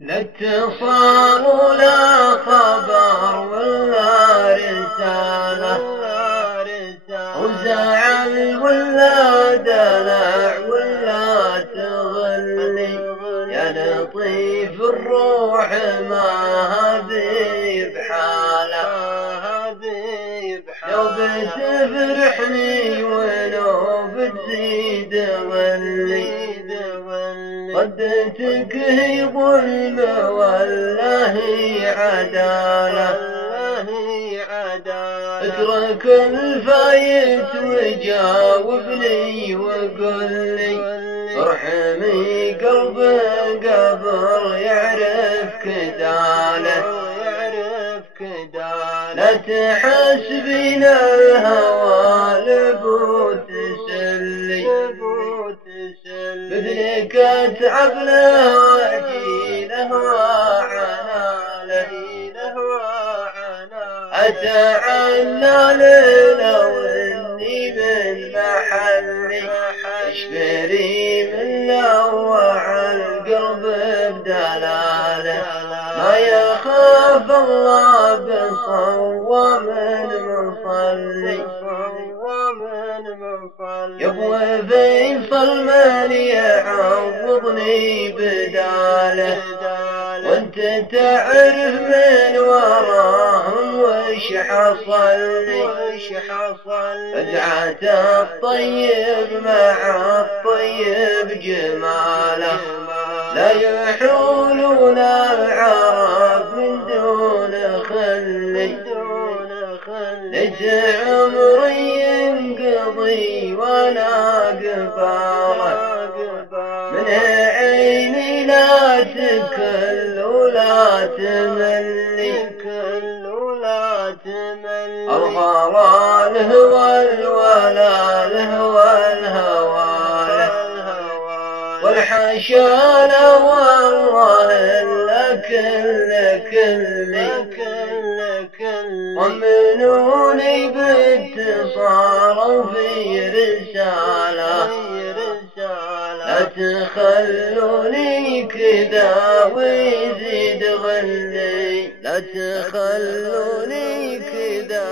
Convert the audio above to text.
لا اتصال ولا خبر ولا رسالة، وزعل ولا دلع ولا تغلي، يا لطيف الروح ما هذي بحالة. لو بتفرحني ولو بتزيد غلي، ردتك هي ظلم ولا هي عدالة. اترك الفايت وجاوبني وقل لي، ارحمي قلب قبل يعرف كداله. لا تحسبين الهوى لبوت سلي، مثلك اتعب له واجيله وعناله. اتعنى لو اني من محلي، اشفري من لوع القلب بدلاله. ما يخاف الله بصوم مصلي، يبوي فيصل من يعوضني بداله. وانت تعرف من وراهم وش حصل لي، ادعت الطيب مع الطيب جماله. لا يحولون العرب من دون خلي، ليس عمري ينقضي وانا قباله. من عيني لا تكل ولا تملي، الغلا الهوى الولا الهوى الهوى، والحاشا لا والله الا كلي. طمنوني باتصال وفي رسالة، لا تخلوني كذا ويزيد غلي، لا تخلوني كذا.